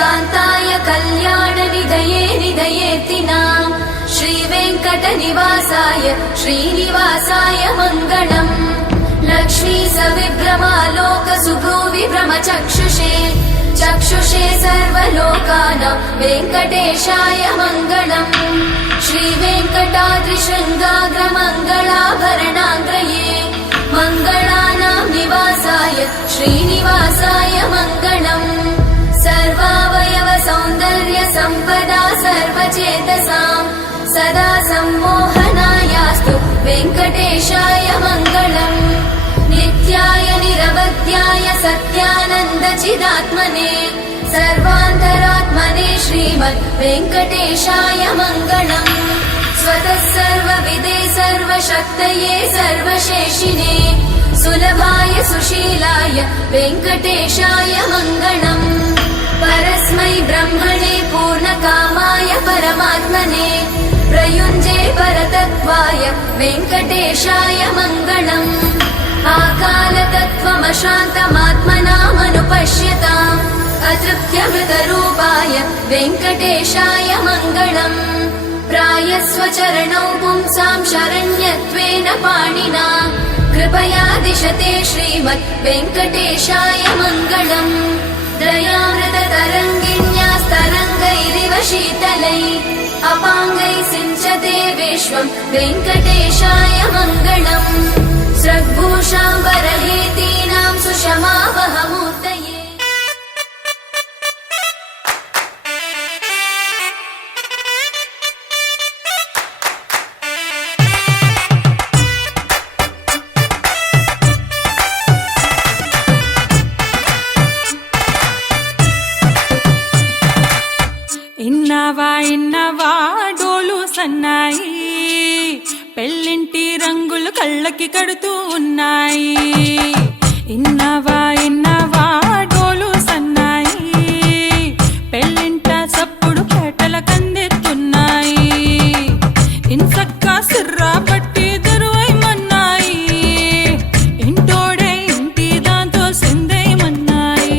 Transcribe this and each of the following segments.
कान्ताय कल्याणनिधये निधयेऽर्तिनाम् श्रीवेङ्कटनिवासाय श्रीनिवासाय मङ्गलम् लक्ष्मी सविभ्रमालोकसुभ्रूविभ्रमचक्षुषे चक्षुषे सर्वलोकानां वेङ्कटेशाय मङ्गलम् श्रीवेङ्कटाद्रिशृङ्गाग्रमङ्गलाभरणाग्रये मङ्गलानां निवासाय श्रीनिवासाय मङ्गलम् सर्वावयव सौन्दर्य सम्पदा सर्वचेतसां सदा सम्मोहनायास्तु वेङ्कटेशाय मङ्गलम् नित्याय निरवध्याय सत्यानन्दचिदात्मने सर्वान्तरात्मने श्रीमद् वेङ्कटेशाय मङ्गलम् स्वतः सर्वविदे सर्वशक्तये सर्वशेषिने सुलभाय सुशीलाय वेङ्कटेशाय मङ्गलम् परस्मै ब्रह्मणे पूर्णकामाय परमात्मने प्रयुञ्जे परतत्त्वाय वेङ्कटेशाय मङ्गलम् आकालतत्त्वमशान्तमात्मनामनुपश्यताम् अतृप्त्यमृतरूपाय वेङ्कटेशाय मङ्गलम् प्रायस्वचरणौ पुंसां शरण्यत्वेन पाणिना कृपया दिशते श्रीमद् वेङ्कटेशाय मङ्गलम् दयामृततरङ्गिण्यास्तरङ्गैरिव शीतलै अपाङ्गैः सिञ्चते विश्वं वेङ्कटेशाय मङ्गलम् स्रग्भूषाम्बरहेतीनां सुषमावहमूर्तये ఇన్నవా డోలు సన్నాయి పెళ్ళింటి రంగులు కళ్ళకి కడుతూ ఉన్నాయి. ఇన్నవా డోలు సన్నాయి పెళ్ళింట సప్పుడు పేటల కందెత్తున్నాయి. ఇన్సక్క సిర్రా పట్టి దరువైమన్నాయి ఇంటోడే ఇంటి దాంతో సిందైమన్నాయి.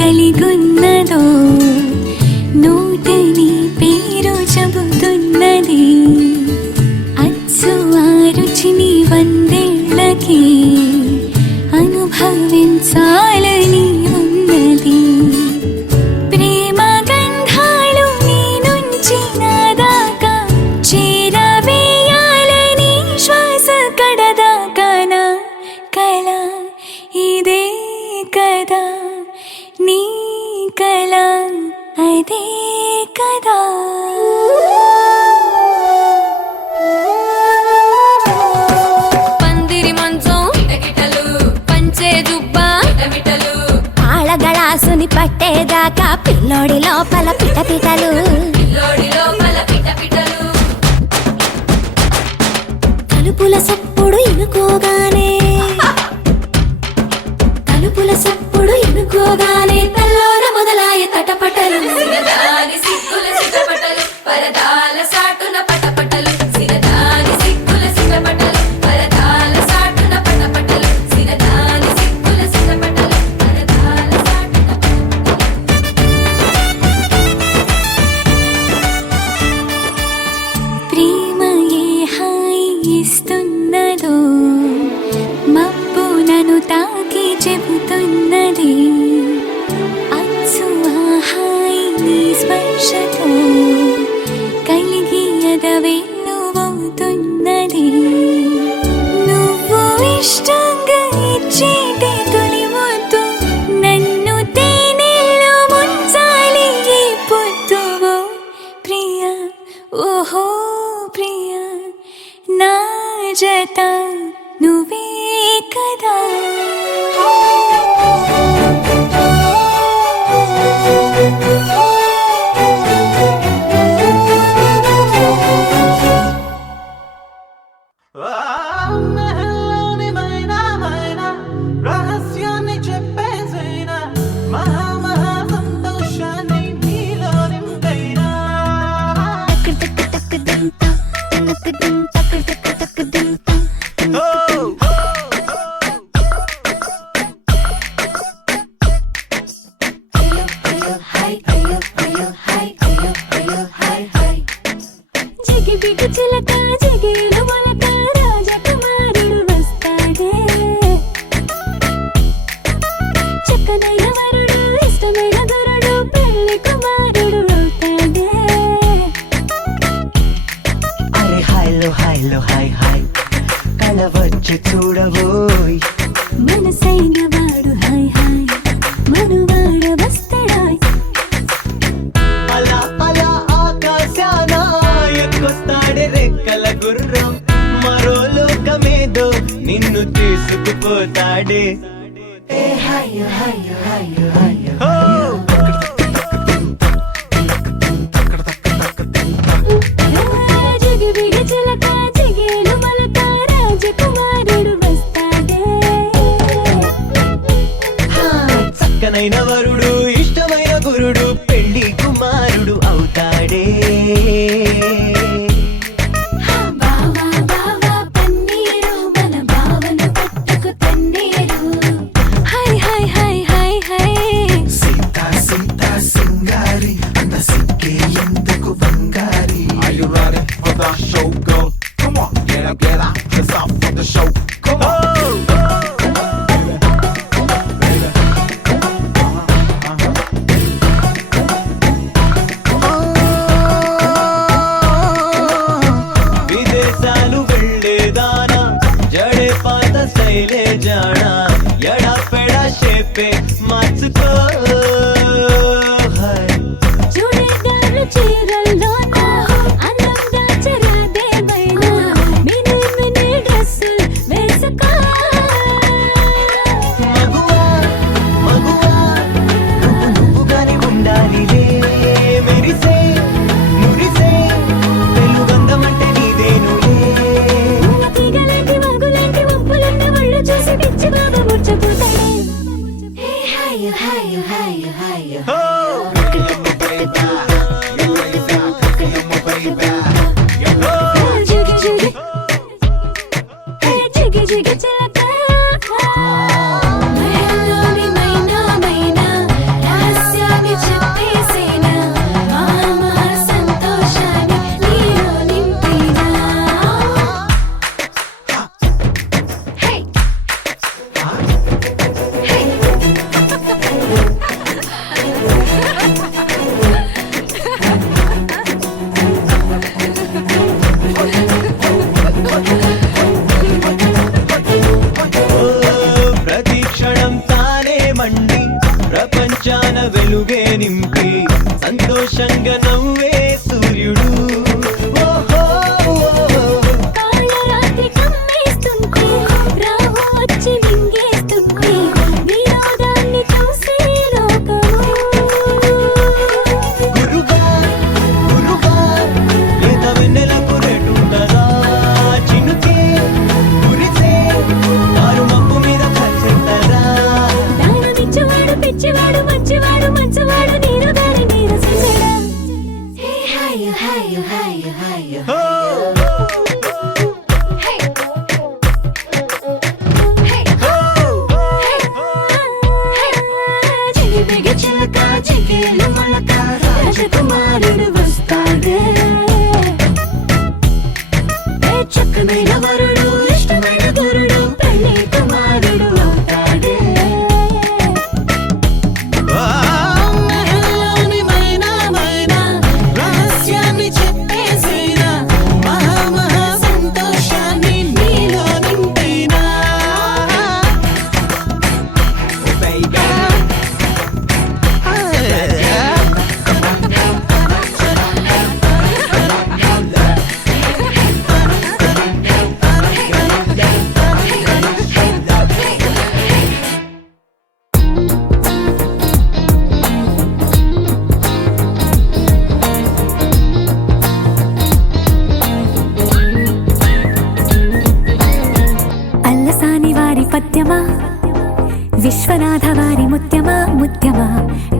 కలిగున్నదో నూటని పేరు చెబుతున్నది. అచ్చు ఆ రుచిని వందేళ్ళకి అనుభవించాలని ఉన్నది. ప్రేమ గంధాలు నీ నుంచి నా దాకా చేరవేయాలని శ్వాస కడదాకా నా కళ ఇదే కదా నీ కళ అదే కదా. పావుని పట్టేదాకా పిల్లోడి లోపల పిటపిటలు తలుపుల సప్పుడు ఇనుకోగానే తెల్లోర మొదలాయ తటపటలు పరదాల సాటున పటపటలు సిరదాని సిక్కుల సిటపటలు పరదాల సాటున పటపటలు సిరదాని సిక్కుల సిటపటలు పరదాల సాటున ప్రేమ ఏ హాయి ఇస్తున్నదో మబ్బు నన్ను తాకి చెబుతున్నది అచ్చు ఆ హాయి నీ స్పర్శతో కలిగి ఎదవెన్నువవుతున్నది నువ్వు ఇష్టంగా ఇచ్చేటి తొలి ముద్దు నన్ను తేనెల్లో ముంచాలి ఈ పొద్దువో ప్రియా ఓహో ప్రియా నా జత నువ్వే కదా రహస్యాన్ని చెప్పేసైనా మహా మహా సంతోషాన్ని నీలో నింపైనా జిగిబిగి చిలక జిగేలు మొలక రాజకుమారుడు వస్తాడే చక్కనైన వరుడు ఇష్టమైన గురుడు పెళ్లి కుమారుడు అవుతాడే అరే హాయ్లో హాయ్లో హాయ్ హాయ్ కళ వచ్చి చూడబోయ్ మనసైన వాడు హాయ్ హాయ్ మనువాడ వస్తాడాయ్ అలా అలా ఆకాశాన ఎక్కొస్తాడే రెక్కల గుర్రం మరో లోకమేదో నిన్ను తీసుకుపోతాడే హో! జిగిబిగి చిలక జిగేలు మొలక రాజకుమారుడు వస్తాడే చక్కనైన వరుడు ఇష్టమైన గురుడు పెళ్లి కుమారుడు అవుతాడే బావా బావా పన్నీరు మన బావను పట్టుకు తన్నీరు hi hi hi hi hi Sita Sita సింగారి అంత సిక్కే ఎందుకు బంగారి Are you ready for the show, girl? Come on, get up, it's off for the show. Come on. విదేశాలు వెళ్ళేదానా జడే పాత శైలే జానా ఎడా పెడా షేపే మార్చుకో హై. చూడేదారు చీరల్లోన అందంగా చరాదేవైనా మినీ మినీ డ్రెస్సు వేసుకో మగువా మగువా నువ్వుగానే ఉండాలిలే మెరిసే మురిసే వెలుగందమంటే నీదేనులే తీగలేంటి వాగులేంటి వంపులన్నీ ఒళ్ళు చూసి పిచ్చి బాబా ముచ్చపోతాడే హో! జిగి జిగి జిగి జిగి చిలక మహల్లోని మైనా మైనా రహస్యాన్ని చెప్పేసేనా మామా సంతోషాన్ని నీలో నింపినా హే హే ఓ, ప్రతి క్షణం తానే మండి ప్రపంచాన వెలుగే నింపి సంతోషంగా నవ్వే సూర్యుడు ఓహో ఓహో. కాళ్ళ రాత్రి కమ్మేస్తుంటే రాహు వచ్చి మింగేస్తుంటే వినోదాన్ని చూసే లోకము ఏలు మొలక రాజకుమారుడు వస్తాడే ఏ చక్కనైన వరుడు ఇష్టమైన గురుడు పెళ్లి కుమారుడు అవుతాడే మహల్లోని మైనా మైనా రహస్యాన్ని చెప్పేసేనా మహా మహా సంతోషాన్ని నీలో నింపేనా అల్లసాని వారి పద్యమా విశ్వనాథ వారి ముత్యమా ముత్యమా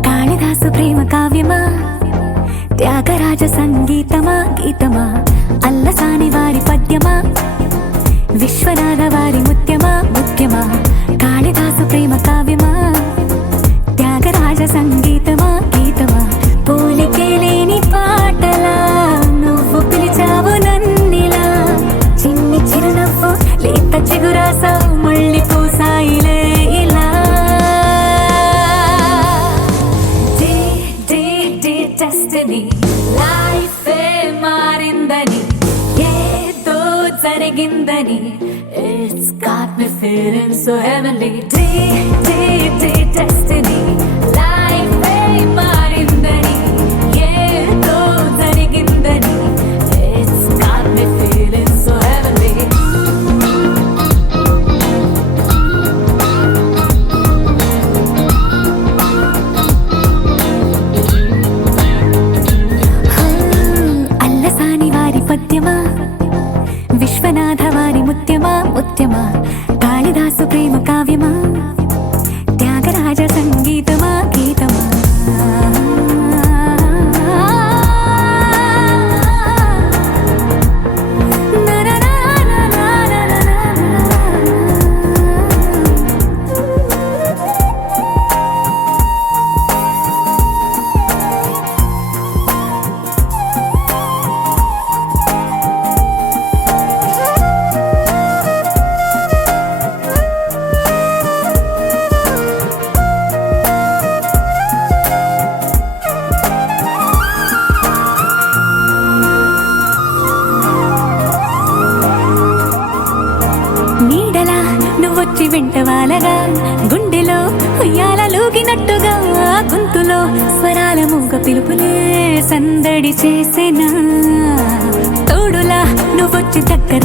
కాళిదాసు ప్రేమ కావ్యమా త్యాగరాజ సంగీతమా గీతమా అల్లసాని వారి పద్యమా విశ్వనాథ వారి ముత్యమా ముత్యమా కాళిదాసు ప్రేమ కావ్యమా త్యాగరాజ సంగీతమా గీతమా పోలికే లేని పాటలా నువ్వు పిలిచావు నన్నిలా చిన్ని చిరునవ్వు లేత చిగురాసావు మళ్ళీ పూసాయిలే ఇలా డే డే డే డెస్టినీ లైఫే మారిందని ఏదో జరిగిందని it's got me feeling so heavenly day day day destiny లైఫే మారిందని ఏదో జరిగిందని it's got me feeling so heavenly Allasani వారి పద్యమా విశ్వనాథ వారి ముత్యమా ముత్యమా కాళిదాసు ప్రేమ కావ్యమా త్యాగరాజ సంగీతమా గీతమా నీడలా నువ్వొచ్చి వెంటవాలగా గుండెలో ఉయ్యాలూగినట్టుగా గొంతులో స్వరాల మూగ పిలుపులే సందడి చేసేనా తోడులా నువ్వొచ్చి దగ్గర